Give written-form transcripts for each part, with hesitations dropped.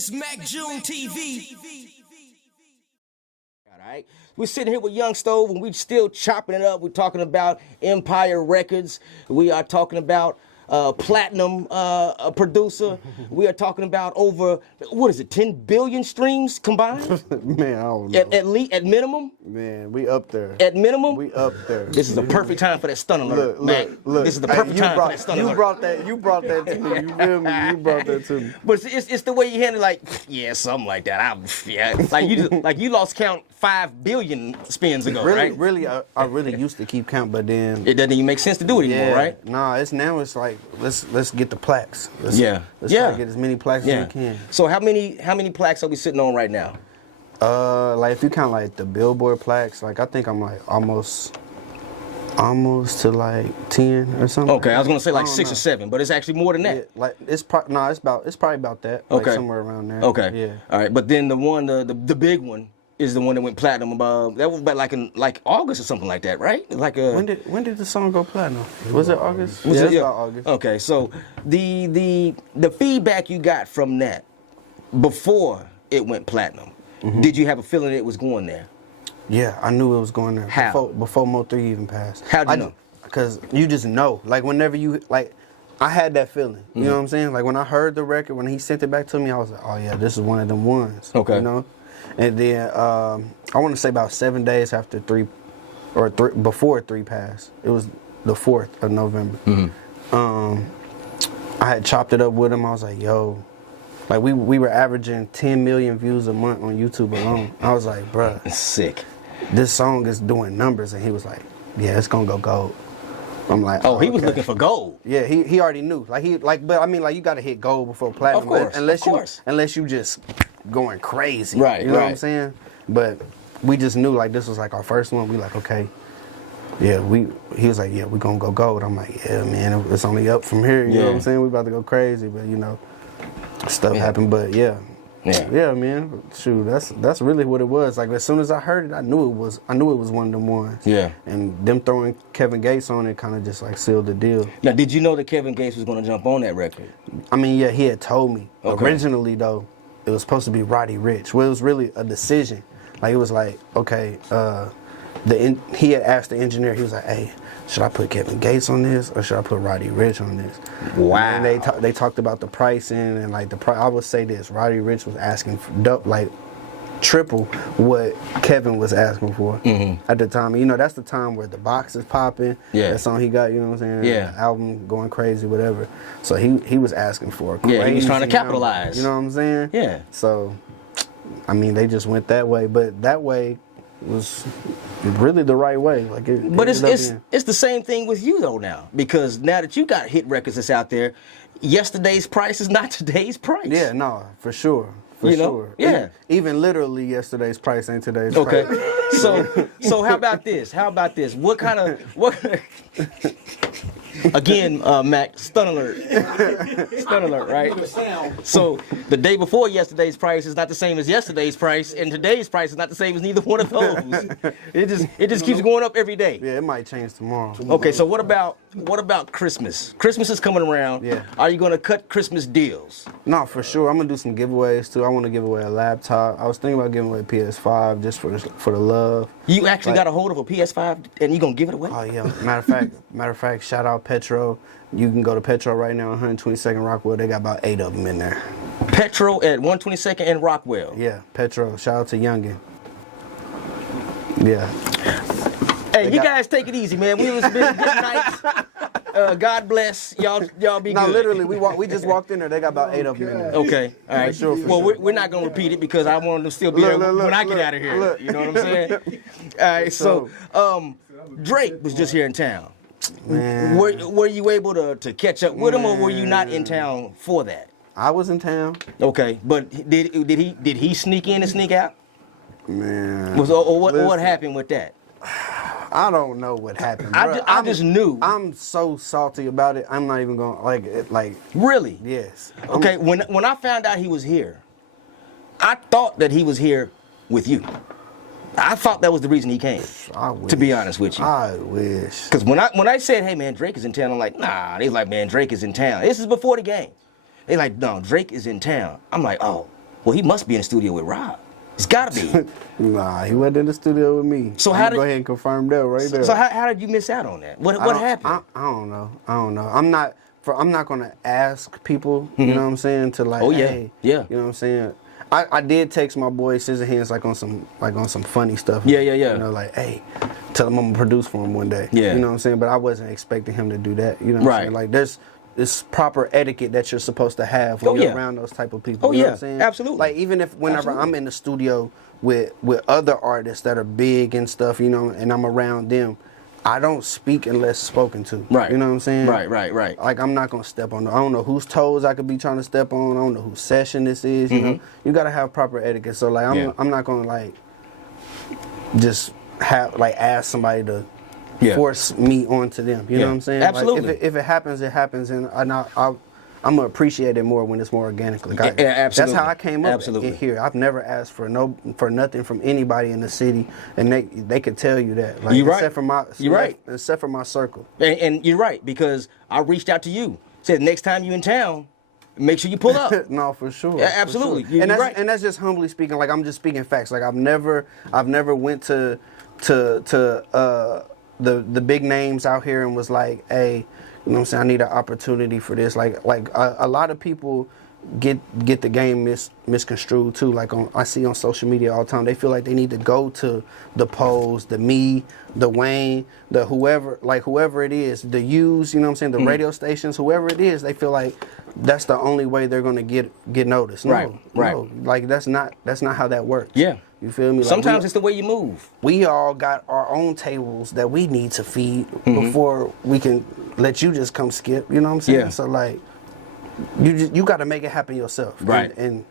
It's Mack June TV. All right, we're sitting here with Yxng Stov, and we're still chopping it up. We're talking about Empire Records. We are talking about platinum producer. We are talking about over, what is it, 10 billion streams combined? Man, I don't know. At least, at minimum? Man, we up there. At minimum? We up there. This is a perfect time for that stun alert. Look. This is the perfect time for that stun alert. You brought that to me. You feel me? You brought that to me. But it's the way you handle it, like, yeah, something like that. Like you lost count 5 billion spins ago, right? Really, I really used to keep count, but then It doesn't even make sense to do it anymore, right? Nah, it's like let's get the plaques. Let's try to get as many plaques as we can. So how many plaques are we sitting on right now? Like if you count like the Billboard plaques, like I think I'm like almost to like 10 or something. Okay, I was gonna say like 6 or 7, but it's actually more than that. Yeah, like it's probably about that. Like Okay, somewhere around there. Okay, yeah. All right, but then the big one is the one that went platinum above. That was about like in August or something like that, right? Like when did the song go platinum? Was it August? Was it about August. Okay, so the feedback you got from that before it went platinum, did you have a feeling it was going there? Yeah, I knew it was going there. How? Before Mo3 even passed. How'd you know? Because you just know. Like whenever you I had that feeling. You know what I'm saying? Like when I heard the record, when he sent it back to me, I was like, oh yeah, this is one of them ones. Okay. You know? And then I want to say about 7 days after before 3 passed. It was the 4th of November. I had chopped it up with him. I was like, yo, like we were averaging 10 million views a month on YouTube alone. I was like, bruh, It's sick. this song is doing numbers. And he was like, yeah, it's gonna go gold. I'm like, Oh, he was okay. looking for gold. Yeah, he already knew. But I mean, like you gotta hit gold before platinum. Of course, unless you just going crazy. Right, You know what I'm right. saying? But we just knew like this was like our first one. We like, okay. Yeah, he was like, yeah, we gonna go gold. I'm like, yeah, man, it's only up from here. You know what I'm saying? We about to go crazy, but you know, stuff happened. But yeah, man. Shoot, that's really what it was. Like as soon as I heard it, I knew it was one of them ones. Yeah. And them throwing Kevin Gates on it kind of just like sealed the deal. Now, did you know that Kevin Gates was going to jump on that record? I mean, yeah, he had told me. Okay. Originally, though, it was supposed to be Roddy Ricch. Well, it was really a decision. Like, it was like, okay, he had asked the engineer, he was like, hey, should I put Kevin Gates on this or should I put Roddy Ricch on this? Wow. And they talked about the pricing and like I would say this, Roddy Ricch was asking for triple what Kevin was asking for at the time. You know, that's the time where the box is popping. Yeah. That song he got, you know what I'm saying? Yeah. The album going crazy, whatever. So he was asking for a crazy Yeah, he was trying to number, capitalize. you know what I'm saying? Yeah. So, I mean, they just went that way, but that way was really the right way. Like, But it's the same thing with you though now, because now that you got hit records that's out there, yesterday's price is not today's price. Yeah, no, for sure. For sure. Yeah. Even literally yesterday's price ain't today's Okay. price. So how about this? What again, Mac, stun alert. Stun alert, right? So the day before yesterday's price is not the same as yesterday's price, and today's price is not the same as neither one of those. It just keeps going up every day. Yeah, it might change tomorrow. Okay, so what about Christmas? Christmas is coming around. Yeah. Are you gonna cut Christmas deals? No, for sure. I'm gonna do some giveaways too. I want to give away a laptop. I was thinking about giving away a PS5 just for the love. You actually got a hold of a PS5 and you gonna give it away? Oh yeah. Matter of fact, shout out Petro. You can go to Petro right now on 122nd Rockwell. They got about 8 of them in there. Petro at 122nd and Rockwell. Yeah, Petro. Shout out to Youngin. Yeah. Hey, you guys take it easy, man. We was been good nights. God bless y'all. Y'all be good. No, literally, we just walked in there. They got about 8 of them in there. Okay, all right. For sure. We're not gonna repeat it because I want them to still be there when I get out of here. You know what I'm saying? All right. So, Drake was just here in town. Man. Were you able to catch up with him, or were you not in town for that? I was in town. Okay, but did he sneak in and sneak out? Man. What happened with that? I don't know what happened. I just knew. I'm so salty about it. I'm not even gonna like. Really? Yes. Okay. When I found out he was here, I thought that he was here with you. I thought that was the reason he came. To be honest with you. I wish. Because when I said, hey man, Drake is in town, I'm like, nah. They like, man, Drake is in town. This is before the game. They like, no, Drake is in town. I'm like, oh, Well, he must be in the studio with Rob. It's gotta be. Nah, he wasn't in the studio with me. So how did go ahead and confirm that right there? So how did you miss out on that? What happened? I don't know. I'm not gonna ask people. You know what I'm saying? To like, hey, you know what I'm saying? I did text my boy Scissorhands like on some funny stuff. Yeah. You know, like, hey, tell him I'm gonna produce for him one day. Yeah. You know what I'm saying? But I wasn't expecting him to do that. You know what I'm saying? Like there's proper etiquette that you're supposed to have when you're around those type of people. You know what I'm saying? Absolutely. Like even if whenever I'm in the studio with other artists that are big and stuff, you know, and I'm around them, I don't speak unless spoken to. Right. You know what I'm saying? Right. Like I'm not gonna step on. I don't know whose toes I could be trying to step on. I don't know whose session this is. You know, you gotta have proper etiquette. So like I'm not gonna like just have like ask somebody to force me onto them. You know what I'm saying? Absolutely. Like, if it happens, it happens, and I'm gonna appreciate it more when it's more organic. Like absolutely. That's how I came up here. I've never asked for nothing from anybody in the city, and they could tell you that. Like, you're right. Except for my circle. And you're right, because I reached out to you. Said next time you in town, make sure you pull up. No, for sure. Yeah, absolutely. For sure. And that's just humbly speaking. Like I'm just speaking facts. Like I've never went to the big names out here and was like, hey, you know what I'm saying, I need an opportunity for this. Like a lot of people get the game misconstrued too. Like I see on social media all the time, they feel like they need to go to the Pose, the Me, the Wayne, the whoever it is, the U's, you know what I'm saying, the radio stations, whoever it is, they feel like that's the only way they're gonna get noticed. No, like that's not how that works. Yeah. You feel me? Like sometimes it's the way you move. We all got our own tables that we need to feed before we can let you just come skip. You know what I'm saying? Yeah. So like, you got to make it happen yourself. Right. And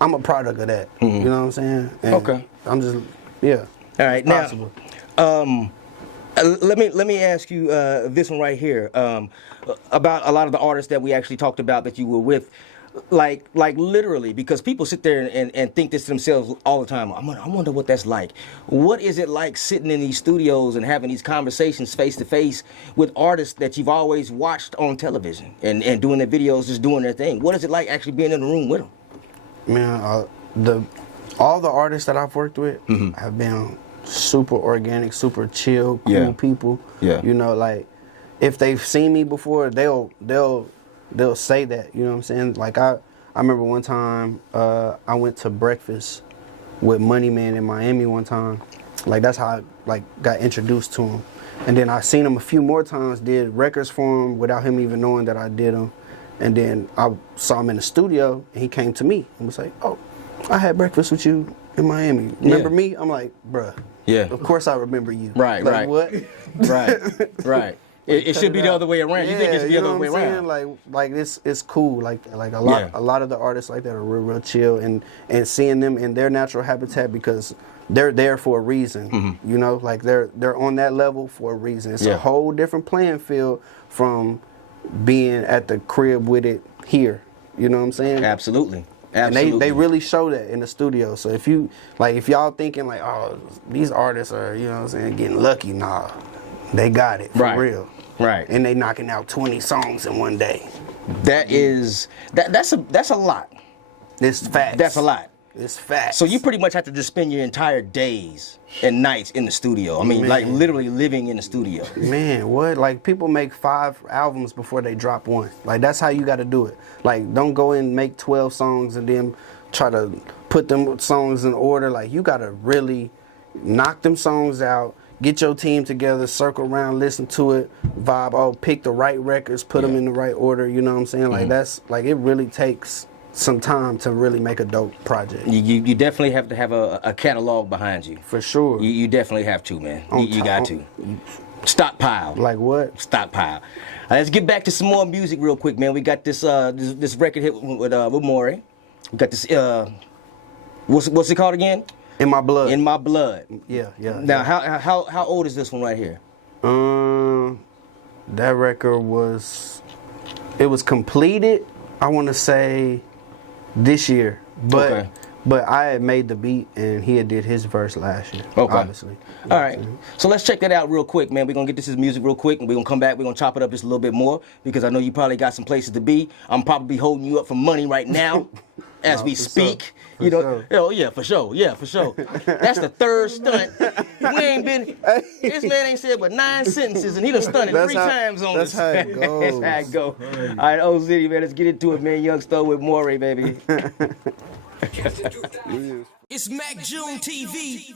I'm a product of that. You know what I'm saying? And okay. I'm just All right. Possible. Now, let me ask you this one right here about a lot of the artists that we actually talked about that you were with. Like literally, because people sit there and think this to themselves all the time. I wonder what that's like. What is it like sitting in these studios and having these conversations face to face with artists that you've always watched on television and doing their videos, just doing their thing? What is it like actually being in the room with them? Man, all the artists that I've worked with have been super organic, super chill, cool people. Yeah. You know, like if they've seen me before, they'll say that, you know what I'm saying? Like I remember one time I went to breakfast with Money Man in Miami one time. Like that's how I got introduced to him. And then I seen him a few more times, did records for him without him even knowing that I did them. And then I saw him in the studio and he came to me and was like, oh, I had breakfast with you in Miami. Remember me? I'm like, bruh. Yeah. Of course I remember you. Right, like, what? Right. It should be the other way around. You think it should be the other way around? Like it's cool. Like a lot of the artists like that are real chill and seeing them in their natural habitat because they're there for a reason. You know, like they're on that level for a reason. It's a whole different playing field from being at the crib with it here. You know what I'm saying? Absolutely. And they really show that in the studio. So if y'all thinking like, oh, these artists are, you know what I'm saying, getting lucky, nah. They got it for real. Right. And they knocking out 20 songs in one day. That's a lot. It's facts. That's a lot. It's facts. So you pretty much have to just spend your entire days and nights in the studio. I mean, like literally living in the studio. Man, what? Like people make 5 albums before they drop one. Like that's how you got to do it. Like don't go and make 12 songs and then try to put them songs in order. Like you got to really knock them songs out. Get your team together, circle around, listen to it, vibe, pick the right records, put them in the right order, you know what I'm saying? Like that's, like it really takes some time to really make a dope project. You definitely have to have a catalog behind you. For sure. You definitely have to, man. You got to. Stockpile. Like what? Stockpile. Let's get back to some more music real quick, man. We got this record hit with Maury. We got this, what's it called again? In My Blood. In My Blood. Yeah. Now, how old is this one right here? That record was completed, I want to say, this year. But I had made the beat and he had did his verse last year. Okay. Obviously. All right. So let's check that out real quick, man. We're going to get this music real quick and we're going to come back. We're going to chop it up just a little bit more because I know you probably got some places to be. I'm probably holding you up for money right now. as we for speak. sure. You know, Sure. oh yeah, for sure, yeah, for sure. That's the third stunt. We ain't been. This man ain't said but 9 sentences, and he done stunted That's 3 how- times on that's us. how it goes. That's how it go. All right, Old City, man, let's get into it, man. Yxng Stov with Morey, baby. It's Mack June TV.